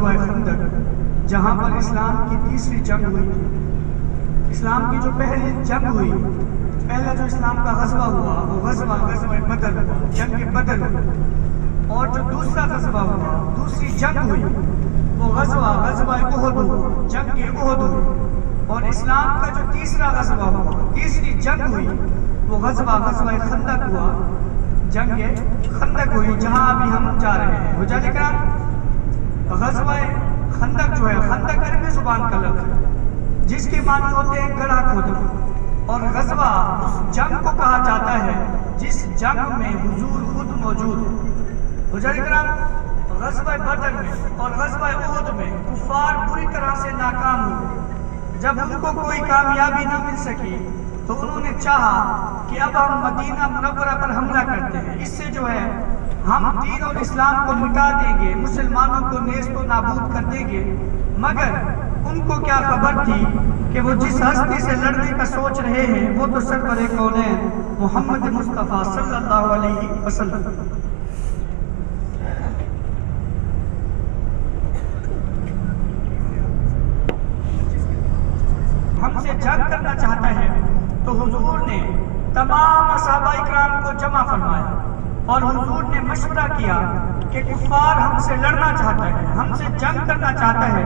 غزوہ خندق، جہاں پر اسلام کی تیسری جنگ ہوئی تھی۔ اسلام کی جو پہلی جنگ ہوئی، پہلا جو اسلام کا غزوہ ہوا وہ غزوہ بدر ہوا، جنگ بدر ہوئی، اور جو دوسرا غزوہ ہوا، دوسری جنگ ہوئی، وہ غزوہ احد ہوا، جنگ احد ہوئی، اور اسلام کا جو تیسرا غزوہ ہوا، تیسری جنگ ہوئی، وہ غزوہ خندق ہوا، جنگ خندق ہوئی، جہاں ابھی ہم جا رہے ہیں۔ حجاج کرام، غزوہ خندق جو ہے، خندق عربی زبان کا لفظ ہے جس کے معنی ہوتے ہیں گڑھا کھودنا، اور غزوہ اس جنگ کو کہا جاتا ہے جس جنگ میں حضور خود موجود ہے۔ حجاج کرام، غزوہ بدر میں اور غزوہ احد میں کفار بری طرح سے ناکام ہوئے۔ جب ان کو کوئی کامیابی نہ مل سکی تو انہوں نے چاہا کہ اب ہم مدینہ منورہ پر حملہ کرتے ہیں، اس سے جو ہے ہم دین اور اسلام کو مٹا دیں گے، مسلمانوں کو نیست و نابود کر دیں گے۔ مگر ان کو کیا خبر تھی کہ وہ جس ہستی سے لڑنے کا سوچ رہے ہیں وہ تو سرور کونین محمد مصطفیٰ صلی اللہ علیہ وسلم۔ ہم سے جنگ کرنا چاہتا ہے، تو حضور نے تمام صحابہ اکرام کو جمع فرمایا اور حضور نے مشورہ کیا کہ کفار ہم سے لڑنا چاہتا ہے، ہم سے جنگ کرنا چاہتا ہے،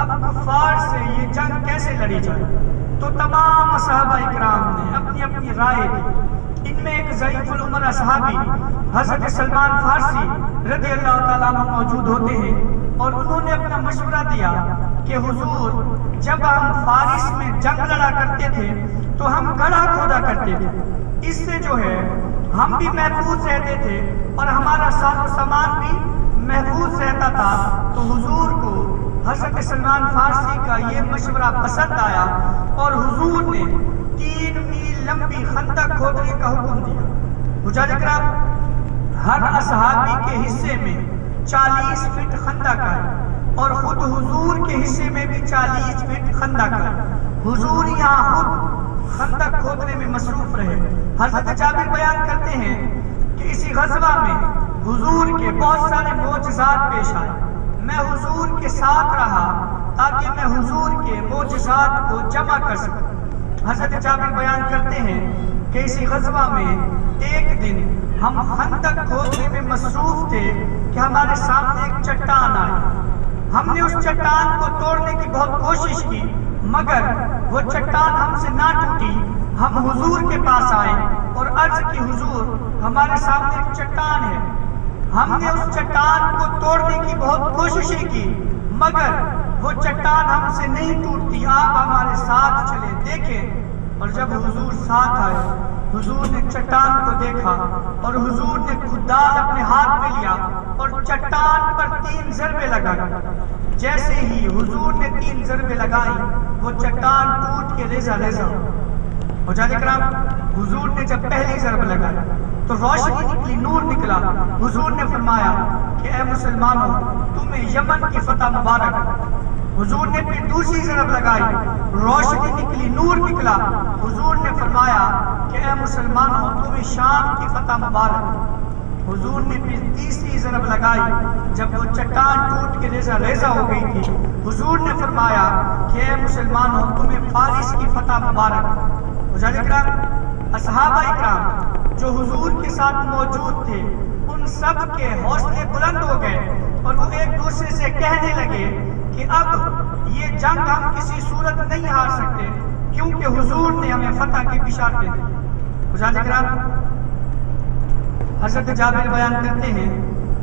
اب کفار سے یہ جنگ کیسے لڑی جائے؟ تو تمام صحابہ اکرام نے اپنی اپنی رائے دی۔ ان میں ایک ضعیف العمر صحابی حضرت سلمان فارسی رضی اللہ تعالیٰ عنہ موجود ہوتے ہیں، اور انہوں نے اپنا مشورہ دیا کہ حضور، جب ہم فارس میں جنگ لڑا کرتے تھے تو ہم گڑھا کھودا کرتے تھے، اس سے جو ہے ہم بھی محفوظ رہتے تھے اور ہمارا ساز و سامان بھی محفوظ رہتا تھا۔ تو حضور کو حضرت سلمان فارسی کا یہ مشورہ پسند آیا اور حضور نے 3 میل لمبی خندق کھودنے کا حکم دیا۔ حجاج کرام، ہر اصحابی کے حصے میں 40 فٹ خندق آئے اور خود حضور کے حصے میں بھی 40 فٹ خندق آئے۔ حضور یہاں خود خندق کھودنے میں مصروف رہے۔ حضرت جابر بیان کرتے ہیں کہ اسی غزوہ میں حضور کے بہت سارے معجزات پیش آئے۔ میں حضور کے ساتھ رہا تاکہ میں حضور کے معجزات کو جمع کر سکوں۔ حضرت جابر بیان کرتے ہیں کہ اسی غزوہ میں ایک دن ہم خندق کھودنے میں مصروف تھے کہ ہمارے سامنے ایک چٹان آئی۔ ہم نے اس چٹان کو توڑنے کی بہت کوشش کی، مگر وہ چٹان ہم سے نہ ٹوٹی۔ ہم حضور کے پاس آئے اور عرض کی، حضور، ہمارے سامنے ایک چٹان ہے، ہم نے اس چٹان کو توڑنے کی بہت کوششیں کی، مگر وہ چٹان ہم سے نہیں ٹوٹتی، آپ ہمارے ساتھ چلے دیکھیں۔ اور جب حضور ساتھ آئے، حضور نے چٹان کو دیکھا اور حضور نے کدال اپنے ہاتھ میں لیا اور چٹان پر 3 ضربے لگائے۔ جیسے ہی حضور نے 3 ضربے لگائی، وہ چٹان ٹوٹ کے ریزہ ریزہ ہو۔ حجاج کرام، حضور نے جب پہلی ضرب لگائی تو روشنی نکلی، نور نکلا۔ حضور نے فرمایا کہ اے مسلمانوں، تمہیں یمن کی فتح مبارک۔ حضور نے پھر دوسری ضرب لگائی، روشنی نکلی، نور نکلا۔ حضور نے فرمایا کہ اے مسلمانوں، تمہیں شام کی فتح مبارک۔ حضور نے پھر تیسری ضرب لگائی، جب وہ چٹان ٹوٹ کے ریزہ ریزہ ہو گئی تھی، حضور نے فرمایا کہ اے مسلمانوں، تمہیں فارس کی فتح مبارک۔ حجاج کرام، اصحابہ اکرام جو حضور کے ساتھ موجود تھے، ان سب کے حوصلے بلند ہو گئے اور وہ ایک دوسرے سے کہنے لگے کہ اب یہ جنگ ہم کسی صورت نہیں ہار سکتے، کیونکہ حضور نے ہمیں فتح کی بشارتیں دی۔ حجاج کرام، حضرت جابر بیان کرتے ہیں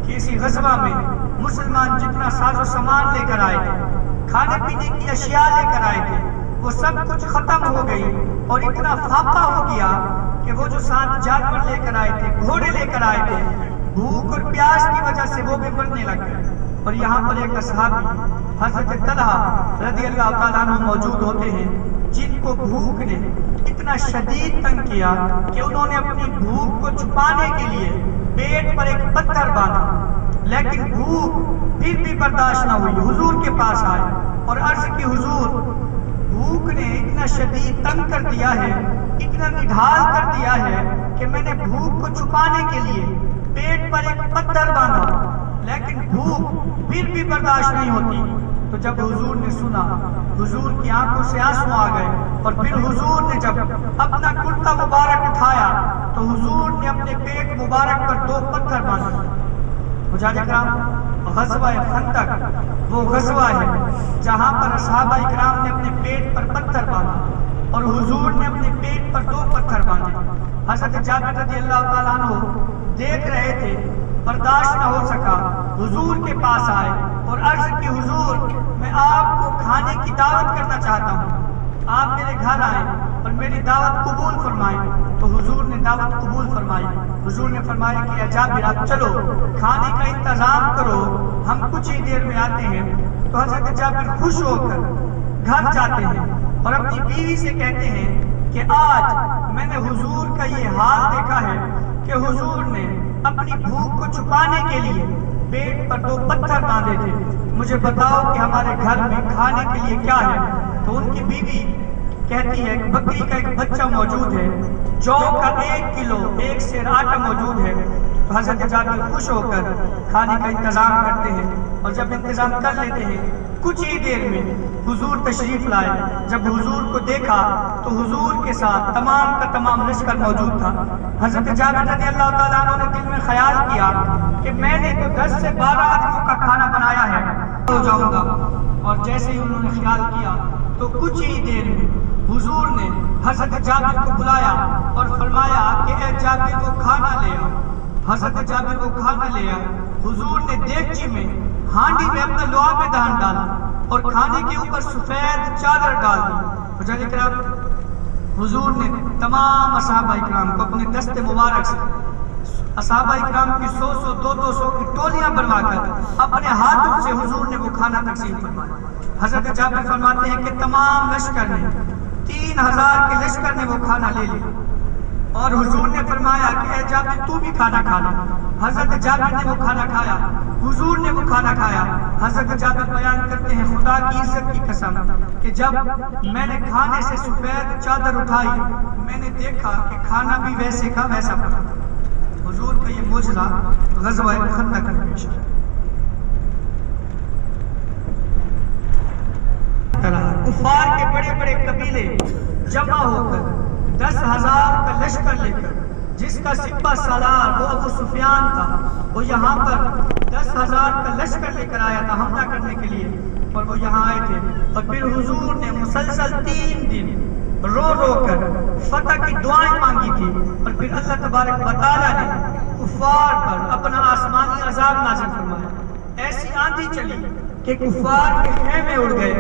کہ اسی غزوہ میں مسلمان جتنا ساز و سامان لے کر آئے تھے، کھانے پینے کی اشیاء لے کر آئے تھے، وہ سب کچھ ختم ہو گئی اور اتنا فاقہ ہو گیا کہ وہ جو ساتھ جانور لے کر آئے تھے، گھوڑے لے کر آئے تھے، بھوک اور پیاس کی وجہ سے وہ بھی مرنے لگ گئے۔ اور یہاں پر ایک اصحابی حضرت طلحہ رضی اللہ تعالیٰ عنہ موجود ہوتے ہیں، جن کو بھوک نے اتنا شدید تنگ کیا کہ انہوں نے اپنی بھوک کو چھپانے کے لیے پیٹ پر ایک پتھر باندھا، لیکن بھوک پھر بھی برداشت نہ ہوئی۔ حضور کے پاس آئے اور عرض کی، حضور، بھوک نے اتنا شدید تنگ کر دیا ہے، اتنا نڈھال کر دیا ہے کہ میں نے بھوک کو چھپانے کے لیے پیٹ پر ایک پتھر باندھا، لیکن بھوک پھر بھی برداشت نہیں ہوتی۔ تو جب حضور نے سنا، حضور کی آنکھوں سے آنسو آ گئے، اور پھر حضور نے جب اپنا کرتا مبارک اٹھایا تو حضور نے اپنے پیٹ مبارک پر 2 پتھر باندھے۔ حجاج کرام، غزوہ خندق وہ غزوہ ہے جہاں پر صحابہ اکرام نے اپنے پیٹ پر پتھر باندھا، اور حضور نے اپنے پیٹ پر 2 پتھر باندھے۔ حضرت جابر رضی اللہ تعالیٰ عنہ دیکھ رہے تھے، برداشت نہ ہو سکا، حضور کے پاس آئے اور عرض کی حضور میں آپ کو کھانے کی دعوت کرنا چاہتا ہوں، آپ میرے گھر آئیں اور میری دعوت قبول فرمائیں۔ تو حضور نے دعوت قبول فرمائی۔ حضور نے فرمایا کہ اے جابر آپ چلو کھانے کا انتظام کرو، ہم کچھ ہی دیر میں آتے ہیں۔ تو حضرت جابر خوش ہو کر گھر جاتے ہیں اور اپنی بیوی سے کہتے ہیں کہ آج میں نے حضور کا یہ حال دیکھا ہے کہ حضور نے اپنی بھوک کو چھپانے کے لیے پیٹ پر 2 پتھر باندھے تھے، مجھے بتاؤ کہ ہمارے گھر میں کھانے کے لیے کیا ہے۔ تو ان کی بیوی کہتی ہے کہ بکری کا ایک بچہ موجود ہے، جو کا 1 کلو 1 سیر آٹا موجود ہے۔ تو حضرت جابر خوش ہو کر کھانے کا انتظام کرتے ہیں، اور جب انتظام کر لیتے ہیں کچھ ہی دیر میں حضور تشریف لائے۔ جب حضور کو دیکھا تو حضور کے ساتھ تمام کا تمام لشکر موجود تھا۔ حضرت جابر رضی اللہ تعالیٰ عنہ نے دل میں خیال کیا کہ میں نے تو 10 سے 12 آدمیوں کا کھانا بنایا ہے، ہو جاؤں گا۔ اور جیسے ہی انہوں نے خیال کیا تو کچھ ہی دیر میں حضور نے حضرت جابر کو بلایا اور فرمایا کہ اے جابر وہ کھانا لے آؤ۔ حضرت جابر وہ کھانا لے آئے۔ حضور نے دیگچی میں ہانڈی میں اپنا لعاب دہن ڈالا اور کھانے کے اوپر سفید چادر ڈال دی۔ حجاج کرام، حضور نے تمام اصحابہ اکرام کو اپنے دست مبارک سے اصحابہ اکرام کی 100 200 کی ٹولیاں بنوا کر اپنے ہاتھوں سے حضور نے وہ کھانا تقسیم فرمایا۔ حضرت جابر فرماتے ہیں کہ تمام لشکر نے 3000 کے لشکر نے وہ کھانا لے لیا، اور حضور نے فرمایا کہ اے جابر تو بھی کھانا کھانا۔ حضرت جابر نے وہ کھانا کھایا، حضور نے وہ کھانا کھایا۔ حضرت جابر بیان کرتے ہیں خدا کی عزت کی قسم کہ جب میں نے کھانے سے سفید چادر اٹھائی میں نے دیکھا کہ کھانا بھی ویسے کا ویسا پڑا۔ حضور کا یہ معجزہ غزوہ خندق میں پیش ہے۔ کفار کے بڑے بڑے قبیلے جمع ہو کر 10,000 کا لشکر لے کر، جس کا سپہ سالار وہ ابو سفیان تھا، وہ یہاں پر 10,000 کا لشکر لے کر آیا تھا حملہ کرنے کے لیے، اور وہ یہاں آئے تھے۔ اور پھر حضور نے مسلسل 3 دن رو رو کر فتح کی دعائیں مانگی تھی، اور پھر اللہ تبارک و تعالیٰ نے کفار پر اپنا آسمانی عذاب نازل فرمایا۔ ایسی آندھی چلی کہ کفار کے خیمے اڑ گئے،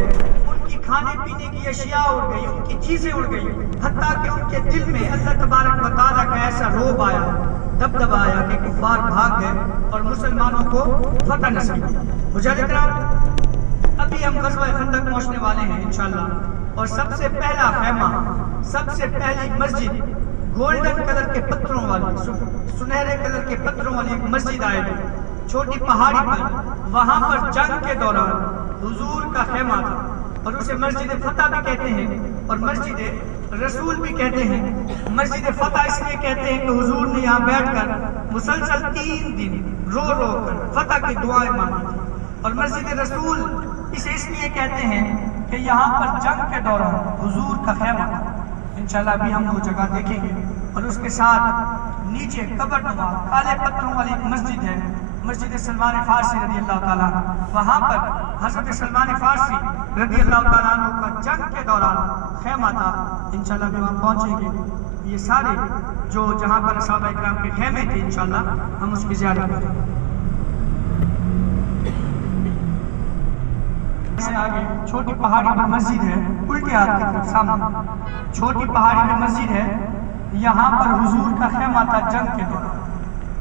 ان کی کھانے پینے کی اشیاء اڑ گئی، ان کی چیزیں اڑ گئی، حتیٰ کہ ان کے دل میں اللہ تبارک و تعالیٰ کا ایسا روب آیا، دبدبا آیا کہ کفار بھاگ گئے اور مسلمانوں کو فتح نصیب ہوئی۔ حجاج کرام، ابھی ہم غزوہ خندق پہنچنے والے ہیں انشاءاللہ، اور سب سے پہلا خیمہ، سب سے پہلی مسجد گولڈن کلر کے پتھروں والی، سنہرے کلر کے پتھروں والی ایک مسجد آئے گی چھوٹی پہاڑی پر۔ وہاں پر جنگ کے دوران حضور کا خیمہ تھا، اور اسے مسجد فتح بھی کہتے ہیں اور مسجد رسول بھی کہتے ہیں۔ مسجد فتح اس لیے کہتے ہیں کہ حضور نے یہاں بیٹھ کر مسلسل 3 دن رو رو کر فتح کی دعائیں مانگی تھی، اور مسجد رسول اسے اس لیے کہتے ہیں کہ یہاں پر جنگ کے دوران حضور کا خیمہ تھا۔ انشاءاللہ ابھی ہم وہ جگہ دیکھیں گے، اور اس کے ساتھ نیچے قبر نما کالے پتھروں والی ایک مسجد ہے، مسجد سلمان فارسی رضی اللہ تعالیٰ عنہ۔ وہاں پر حضرت سلمان فارسی رضی اللہ تعالیٰ عنہ کا جنگ کے دوران خیمہ تھا۔ انشاءاللہ بھی وہاں پہنچیں گے۔ یہ سارے جو جہاں پر صحابہ اکرام کے خیمے تھے انشاءاللہ ہم اس کی زیارت کریں گے۔ سے آگے چھوٹی پہاڑی پر مسجد ہے، الٹے ہاتھ کی طرف سامنے چھوٹی پہاڑی میں مسجد ہے، یہاں پر حضور کا خیمہ تھا جنگ کے دوران،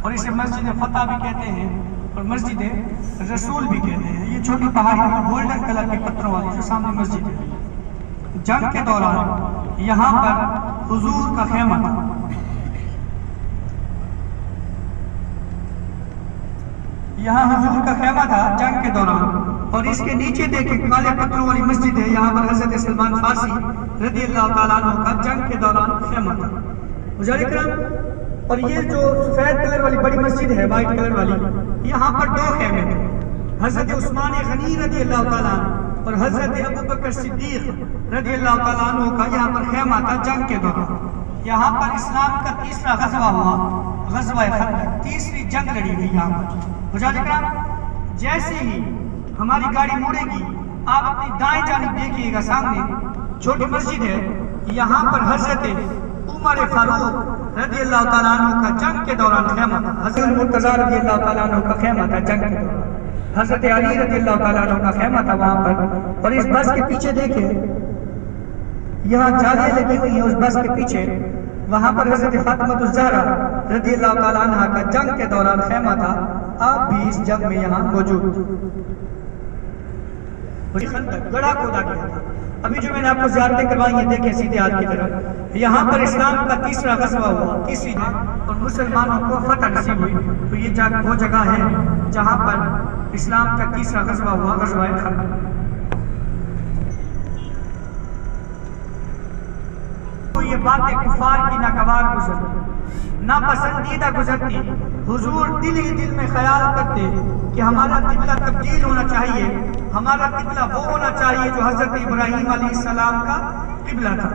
اور اسے مسجد فتح بھی کہتے ہیں اور مسجد رسول بھی کہتے ہیں۔ یہ چھوٹی پہاڑی پر گولڈن کلر کے پتھروں والی جو سامنے مسجد ہے، جنگ کے دوران یہاں پر حضور کا خیمہ تھا۔ یہاں حضور کا خیمہ تھا جنگ کے دوران، اور اس کے نیچے دیکھیں کالے پتھروں والی مسجد ہے، یہاں پر حضرت سلمان فارسی رضی اللہ تعالیٰ عنہ کا جنگ کے دوران خیمہ تھا۔ مجاہد کرام، اور یہ جو سفید کلر والی بڑی مسجد ہے، وائٹ کلر والی، یہاں پر 2 خیمے تھے، حضرت عثمان غنی رضی اللہ تعالیٰ عنہ اور حضرت ابوبکر صدیق رضی اللہ تعالیٰ عنہ کا یہاں پر خیمہ تھا جنگ کے دوران۔ یہاں پر اسلام کا تیسرا غزوہ ہوا، غزوہ خندق، تیسری جنگ لڑی گئی یہاں پر۔ حضرات اکرام، جیسے ہی ہماری گاڑی مڑے گی آپ اپنی دائیں جانب دیکھیے گا، سامنے چھوٹی مسجد ہے، یہاں پر حضرت عمر فاروق رضی اللہ تعالیٰ عنہ کا جنگ کے دوران خیمہ تھا، حضرت مرتضیٰ رضی اللہ تعالیٰ عنہ کا خیمہ تھا جنگ کے دوران، حضرت علی رضی اللہ تعالیٰ عنہ کا خیمہ تھا وہاں پر۔ اور اس بس کے پیچھے دیکھیں، یہاں جالیں لگی ہوئی ہیں اس بس کے پیچھے، وہاں پر حضرت فاطمہ الزہرا رضی اللہ تعالیٰ عنہ کا جنگ کے دوران خیمہ تھا، آپ بھی اس جنگ میں یہاں موجود تھے۔ خندق گڑھا کھودا گیا تھا۔ ابھی جو میں نے آپ کو زیارتیں کروائی ہیں دیکھیں سیدھے ہاتھ کی طرف، یہاں پر اسلام کا تیسرا غزوہ ہوا، تیسری جنگ، اور مسلمانوں کو فتح نصیب ہوئی۔ تو یہ وہ جگہ ہے جہاں پر اسلام کا تیسرا غزوہ ہوا، غزوہ خندق۔ تو یہ باتیں کفار کی ناگوار گزرتی، ناپسندیدہ گزرتی، حضور دل ہی دل میں خیال کرتے کہ ہمارا قبلہ تبدیل ہونا چاہیے، ہمارا قبلہ وہ ہونا چاہیے جو حضرت ابراہیم علیہ السلام کا قبلہ تھا۔